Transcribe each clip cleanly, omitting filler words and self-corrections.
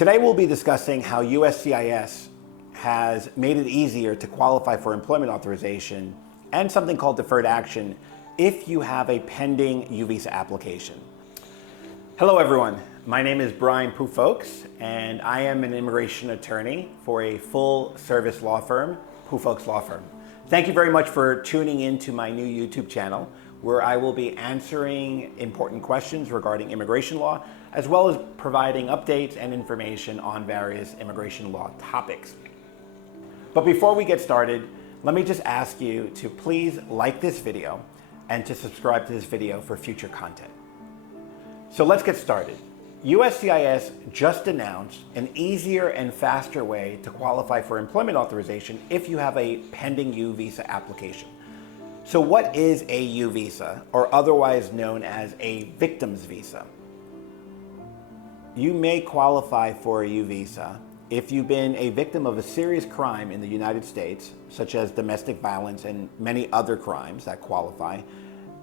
Today we'll be discussing how USCIS has made it easier to qualify for employment authorization and something called deferred action if you have a pending U visa application. Hello everyone, my name is Bryan Pu-Folkes and I am an immigration attorney for a full service law firm, Pu-Folkes Law Firm. Thank you very much for tuning in to my new YouTube channel where I will be answering important questions regarding immigration law as well as providing updates and information on various immigration law topics. But before we get started, let me just ask you to please like this video and to subscribe to this video for future content. So let's get started. USCIS just announced an easier and faster way to qualify for employment authorization if you have a pending U visa application. So what is a U visa, or otherwise known as a victim's visa? You may qualify for a U visa if you've been a victim of a serious crime in the United States, such as domestic violence and many other crimes that qualify,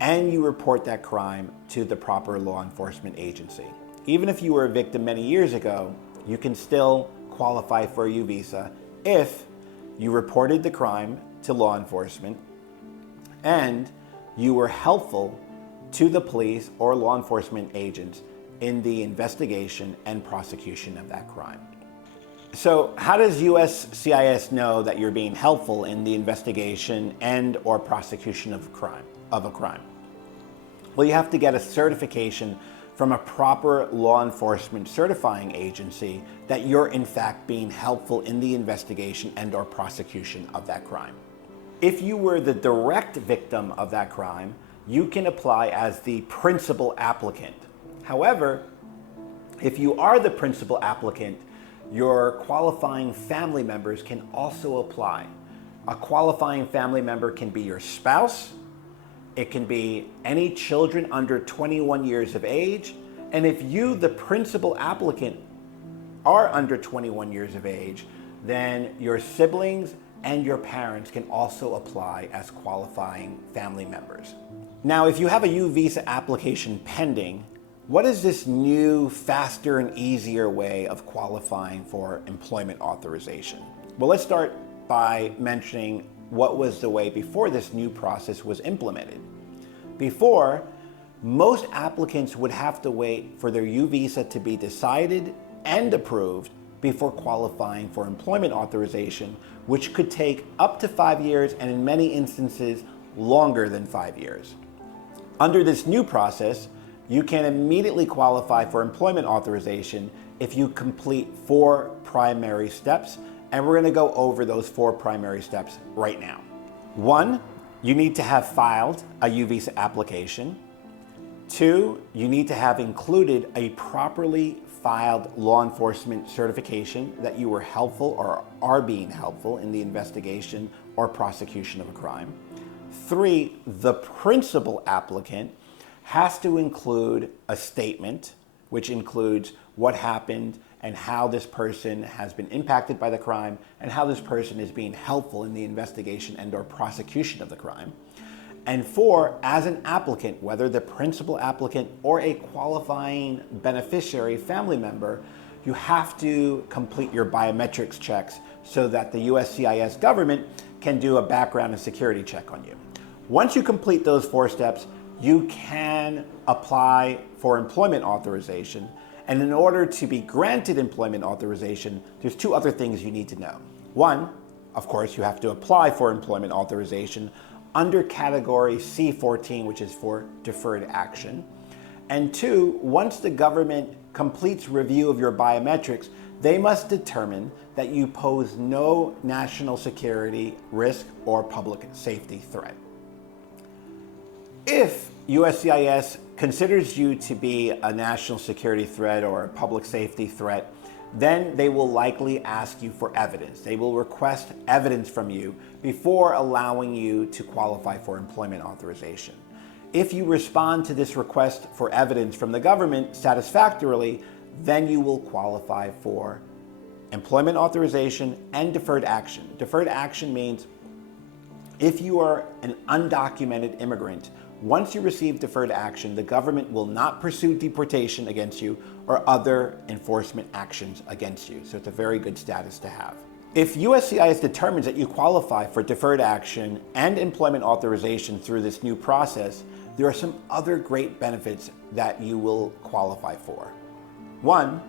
and you report that crime to the proper law enforcement agency. Even if you were a victim many years ago, you can still qualify for a U visa if you reported the crime to law enforcement and you were helpful to the police or law enforcement agents in the investigation and prosecution of that crime. So how does USCIS know that you're being helpful in the investigation and or prosecution of a crime? Well, you have to get a certification from a proper law enforcement certifying agency that you're in fact being helpful in the investigation and or prosecution of that crime. If you were the direct victim of that crime, you can apply as the principal applicant. However, if you are the principal applicant, your qualifying family members can also apply. A qualifying family member can be your spouse, it can be any children under 21 years of age, and if you, the principal applicant, are under 21 years of age, then your siblings and your parents can also apply as qualifying family members. Now, if you have a U visa application pending, what is this new, faster and easier way of qualifying for employment authorization? Well, let's start by mentioning what was the way before this new process was implemented. Before, most applicants would have to wait for their U visa to be decided and approved before qualifying for employment authorization, which could take up to 5 years and in many instances longer than 5 years. Under this new process, you can immediately qualify for employment authorization if you complete 4 primary steps, and we're going to go over those 4 primary steps right now. 1, you need to have filed a U visa application. 2, you need to have included a properly filed law enforcement certification that you were helpful or are being helpful in the investigation or prosecution of a crime. 3, the principal applicant has to include a statement which includes what happened and how this person has been impacted by the crime and how this person is being helpful in the investigation and or prosecution of the crime. And 4, as an applicant, whether the principal applicant or a qualifying beneficiary family member, you have to complete your biometrics checks so that the USCIS government can do a background and security check on you. Once you complete those 4 steps, you can apply for employment authorization. And in order to be granted employment authorization, there's 2 other things you need to know. 1, of course, you have to apply for employment authorization under category C14, which is for deferred action. And 2, once the government completes review of your biometrics, they must determine that you pose no national security risk or public safety threat. If USCIS considers you to be a national security threat or a public safety threat, then they will likely ask you for evidence. They will request evidence from you before allowing you to qualify for employment authorization. If you respond to this request for evidence from the government satisfactorily, then you will qualify for employment authorization and deferred action. Deferred action means if you are an undocumented immigrant Once you receive deferred action, the government will not pursue deportation against you or other enforcement actions against you. So it's a very good status to have. If USCIS determines that you qualify for deferred action and employment authorization through this new process, there are some other great benefits that you will qualify for. One,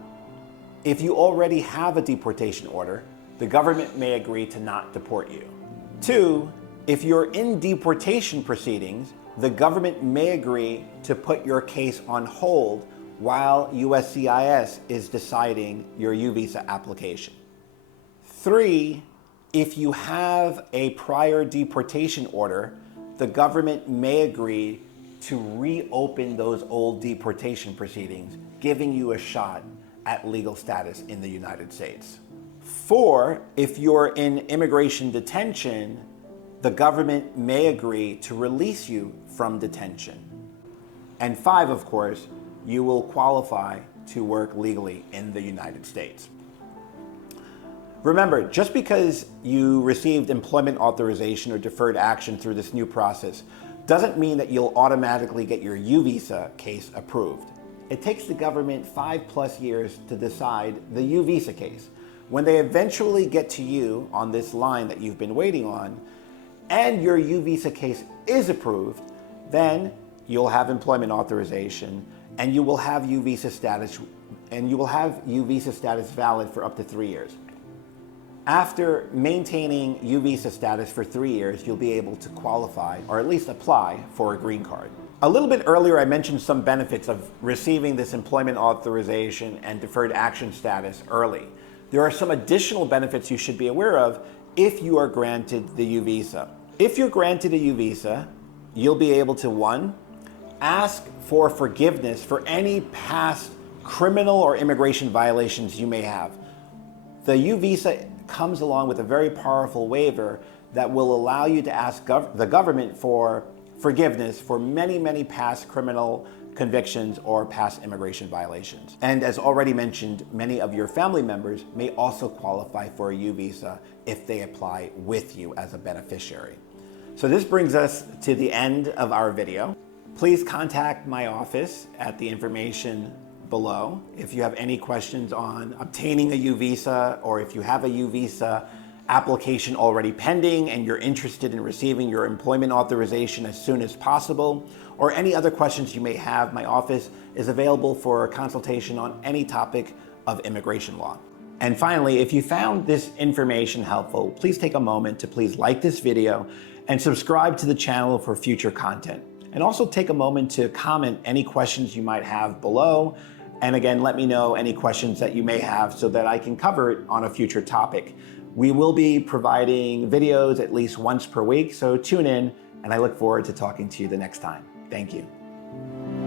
if you already have a deportation order, the government may agree to not deport you. Two, if you're in deportation proceedings, the government may agree to put your case on hold while USCIS is deciding your U visa application. Three, if you have a prior deportation order, the government may agree to reopen those old deportation proceedings, giving you a shot at legal status in the United States. Four, if you're in immigration detention, the government may agree to release you from detention. And five, of course, you will qualify to work legally in the United States. Remember, just because you received employment authorization or deferred action through this new process doesn't mean that you'll automatically get your U visa case approved. It takes the government 5+ years to decide the U visa case. When they eventually get to you on this line that you've been waiting on, and your U visa case is approved, then you'll have employment authorization and you will have U visa status valid for up to 3 years. After maintaining U visa status for 3 years, you'll be able to qualify or at least apply for a green card. A little bit earlier, I mentioned some benefits of receiving this employment authorization and deferred action status early. There are some additional benefits you should be aware of if you are granted the U visa. If you're granted a U visa, you'll be able to, one, ask for forgiveness for any past criminal or immigration violations you may have. The U visa comes along with a very powerful waiver that will allow you to ask the government for forgiveness for many past criminal convictions or past immigration violations. And as already mentioned, many of your family members may also qualify for a U visa if they apply with you as a beneficiary. So this brings us to the end of our video. Please contact my office at the information below if you have any questions on obtaining a U visa, or if you have a U visa application already pending and you're interested in receiving your employment authorization as soon as possible, or any other questions you may have. My office is available for a consultation on any topic of immigration law. And finally, if you found this information helpful, please take a moment to please like this video and subscribe to the channel for future content. And also take a moment to comment any questions you might have below. And again, let me know any questions that you may have so that I can cover it on a future topic. We will be providing videos at least once per week, so tune in, and I look forward to talking to you the next time. Thank you.